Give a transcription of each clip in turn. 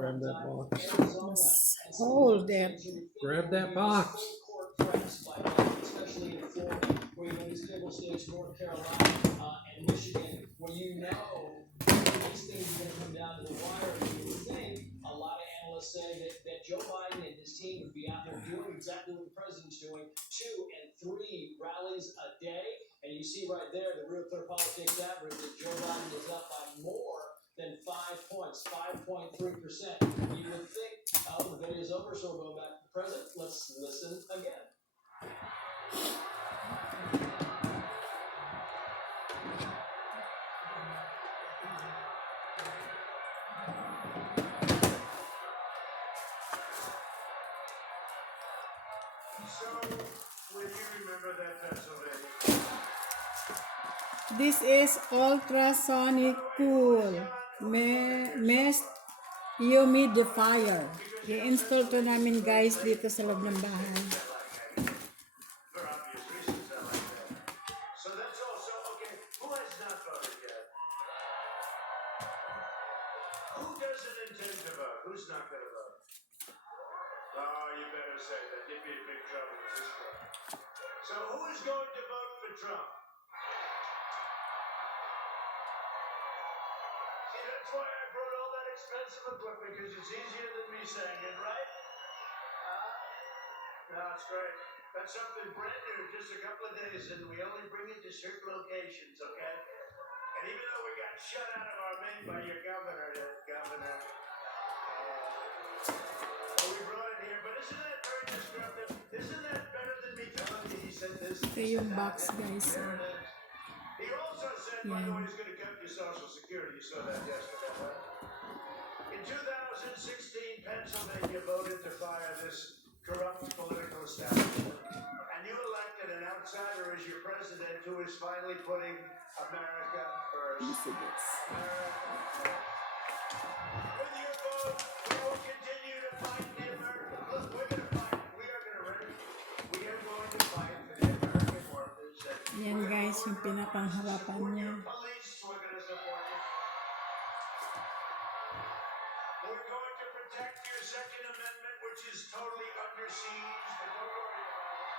Grab that box. Let's hold it. Grab that box. Especially in Florida, where you have these cable states, North Carolina, and Michigan, where you know these things are going to come down to the wire. And you would think a lot of analysts say that Joe Biden and his team would be out there doing exactly what the president's doing, 2 and 3 rallies a day. And you see right there the Real Clear Politics average that Joe Biden is up by more than 5 points, 5.3%. You would think, oh, the video is over, so we'll go back to the president. Let's listen again. So, will you remember that Pennsylvania? This is ultrasonic cool mist humidifier. I-install to namin guys dito sa loob ng bahay. For obvious reasons, I like that. So that's also, okay, who has not voted yet? Who doesn't intend to vote? Who's not going to vote? Oh, you better say that. You'd be in big trouble with this one. So who is going to vote for Trump? See, that's why I brought all that expensive equipment, because it's easier than me saying it, right? No, it's great. That's something brand new, just a couple of days, and we only bring it to certain locations, okay? And even though we got shut out of our main by your governor, we brought it here. But isn't that very descriptive? Isn't that better than me telling you he said this? Ito yung box guys. There it is. He also said, by the way, he's going to cut your Social Security. You saw that yesterday, right? In 2016, Pennsylvania voted to fire this corrupt political establishment. And you elected an outsider as your president who is finally putting America first. America. With your vote, we will continue to fight the American. Look, we're going to fight. We are going to ready. We are going to fight for the American workers. Yan guys, yung pinapangharapan niya. Police, we're going to support you. We're going to protect your Second Amendment, which is totally under siege, but don't worry about it.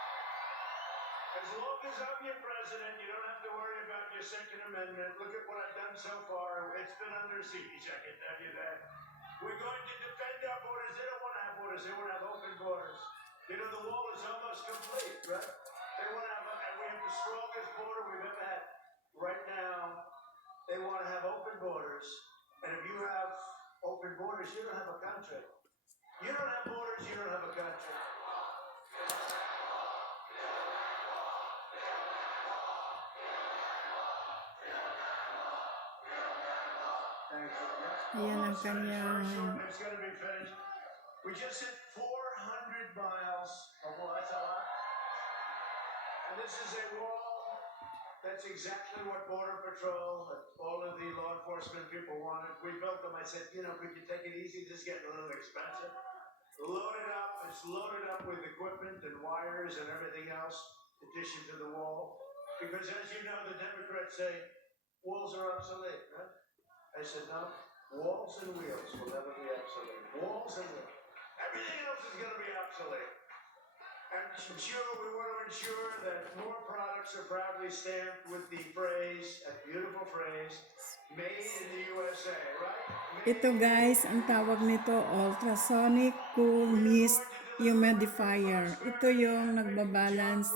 As long as I'm your president, you don't have to worry about your Second Amendment. Look at what I've done so far. It's been under siege, I can tell you that. We're going to defend our borders. They don't want to have borders. They want to have open borders. You know, the wall is almost complete, right? They want to have, and we have the strongest border we've ever had. Right now, they want to have open borders. And if you have open borders, you don't have a country. You don't have borders, you don't have a country. Ayan ang kanyang It's going to be finished. We just hit 400 miles of wall. That's a lot. And this is a wall. That's exactly what Border Patrol and all of the law enforcement people wanted. We built them. I said, you know, could you take it easy? This is getting a little expensive. Load it up. It's loaded up with equipment and wires and everything else, in addition to the wall. Because as you know, the Democrats say walls are obsolete, right? I said, no, walls and wheels will never be obsolete. Walls and wheels. Everything else is going to be obsolete. And sure, we want to ensure that more products are proudly stamped with the phrase, a beautiful phrase, made in the USA, right? ito guys, ang tawag nito ultrasonic cool mist humidifier. Ito yung nagbabalance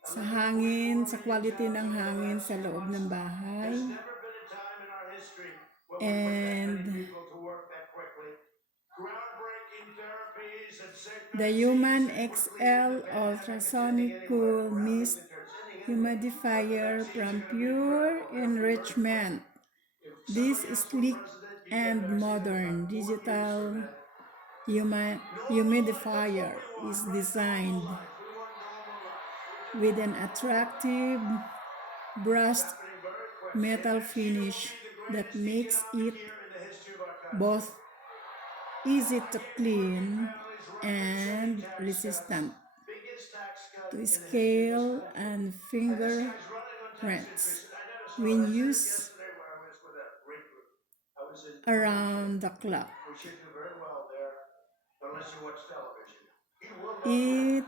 sa hangin, sa quality ng hangin sa loob ng bahay. And the Human XL ultrasonic cool mist humidifier from Pure Enrichment. This sleek and modern digital humidifier is designed with an attractive brushed metal finish that makes it both easy to clean and resistant to scale and fingerprints when used around the clock. We should do very well there, unless you watch television. You will not It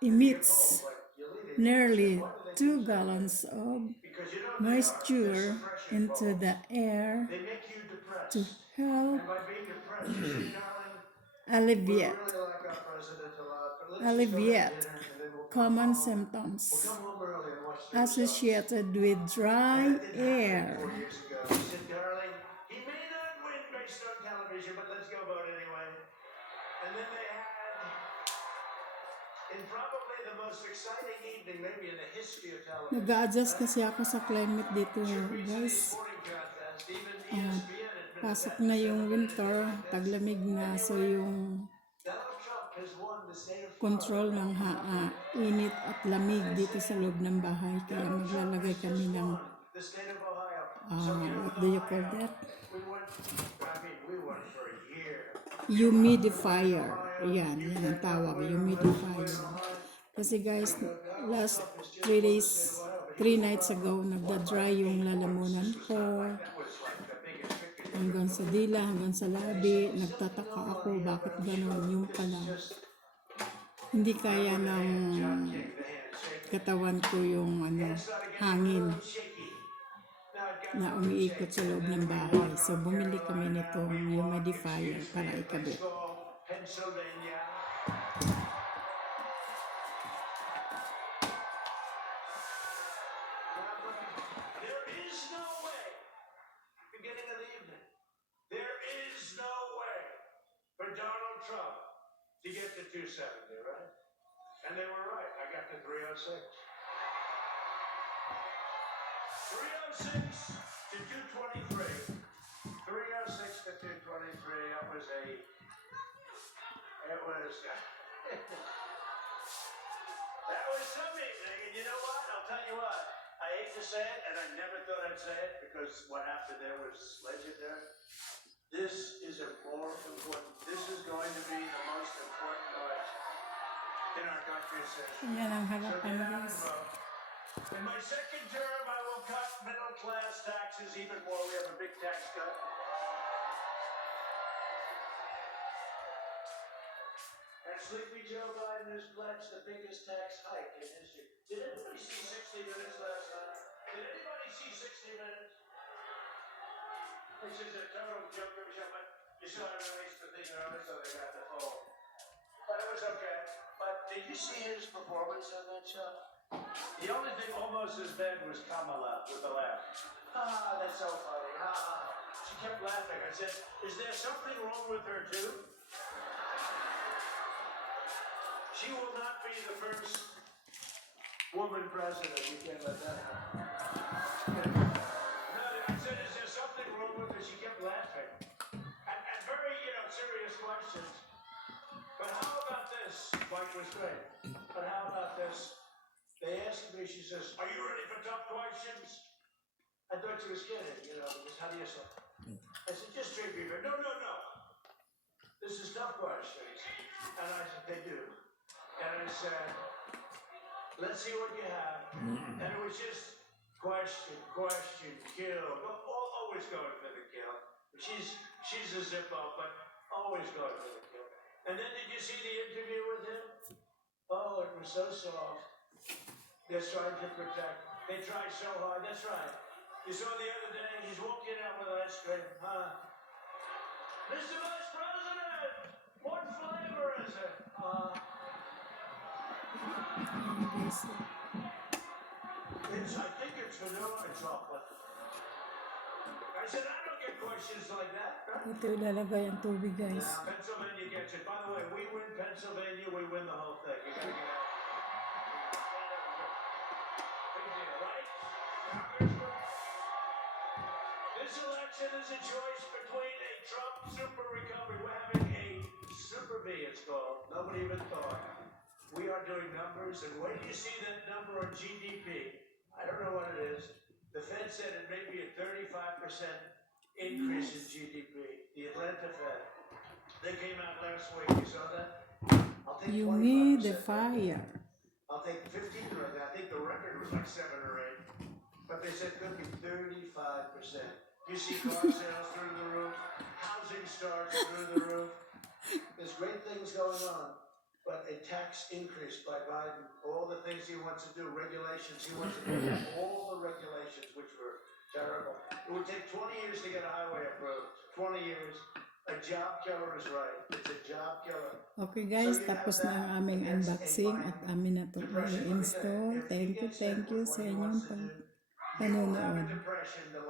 emits like you leave it. nearly 2 gallons of Because you know moisture into the air they make you to depressed. help And by being depressed, you see, darling, we alleviate really like our president a lot. But let's just go to dinner and then we'll come common home. symptoms We'll come home early and watch the results. associated with And dry that did happen air. 4 years ago. He said, darling, he may not win based on television, but let's go vote anyway. And then they had, in probably the most exciting evening maybe in the history of television, Nag-a-adjust kasi ako sa climate dito, tributes to the guys. sporting contest. Even ESPN admitted Pasok that. na yung winter, taglamig na, so yung Donald Trump has won the state of control ng init at lamig dito sa loob ng bahay. Kaya maglalagay kami ng, the state of Ohio. what do you call that? We went for a year. Humidifier. Yan ang tawag, humidifier. Kasi guys, last 3 nights ago, nagda-dry yung lalamunan ko. Hanggang sa dila, hanggang sa labi. Nagtataka ako, bakit ganun? Yung pala, hindi kaya ng katawan ko yung hangin na umiikot sa loob ng bahay. So, bumili kami nitong humidifier para ikabit. Pennsylvania. There is no way, beginning of the evening, there is no way for Donald Trump to get to 270, right? And they were right. I got to 306. 306 to 223. 306 to 223. That was that was some evening, and you know what? I'll tell you what. I hate to say it, and I never thought I'd say it because what happened there was legendary. This is a more important. This is going to be the most important election in our country's history. Yan ang So harapan, get out and guys. vote. In my second term, I will cut middle class taxes even more. We have a big tax cut. And Sleepy Joe Biden has pledged the biggest tax hike in history. Did anybody see 60 Minutes last night? Did anybody see 60 Minutes? This is a total joke, but you saw it released the thing earlier, so they got the phone. But it was okay. But did you see his performance on that show? The only thing almost as bad was Kamala with the laugh. Ah, that's so funny. Ah, she kept laughing. I said, is there something wrong with her too? She will not be the first woman president. You can't let that happen. No, I said, is there something wrong with her? She kept laughing. And very, serious questions. But how about this? Mike was great. But how about this? They asked me, she says, are you ready for tough questions? I thought she was kidding, because how do you say? I said, just treat me. No. This is tough questions. And I said, they do. And I said, let's see what you have. And it was just question, kill. Always going for the kill. She's a Zippo, but always going for the kill. And then did you see the interview with him? Oh, it was so soft. They're trying to protect. They try so hard. That's right. You saw the other day, he's walking out with ice cream. Mr. Vice President, what flavor is it? I think it's vanilla and chocolate. I said, I don't get questions like that. Right? Ito ilalagay ang tubig, guys. Now, Pennsylvania gets it. By the way, we win Pennsylvania, we win the whole thing. You gotta get out. Big deal, right? Now, here's what. This election is a choice between a Trump super recovery. We're having a super V, it's called. Nobody even thought. We are doing numbers, and wait till you see that number on GDP. I don't know what it is. The Fed said it may be a 35% increase in GDP. The Atlanta Fed. They came out last week. You saw that? I'll take 25%. Humidifier. I'll take 15 or I think the record was like 7 or 8. But they said it could be 35%. You see car sales through the roof, housing starts through the roof. There's great things going on, but a tax increase by Biden, all the things he wants to do, regulations, he wants to bring up all the regulations, which were terrible. It would take 20 years to get a highway approved. 20 years. A job killer is right. It's a job killer. Okay guys, tapos na ang aming unboxing at amin na itong i-install. Thank you sa inyong If having panonood. depression, the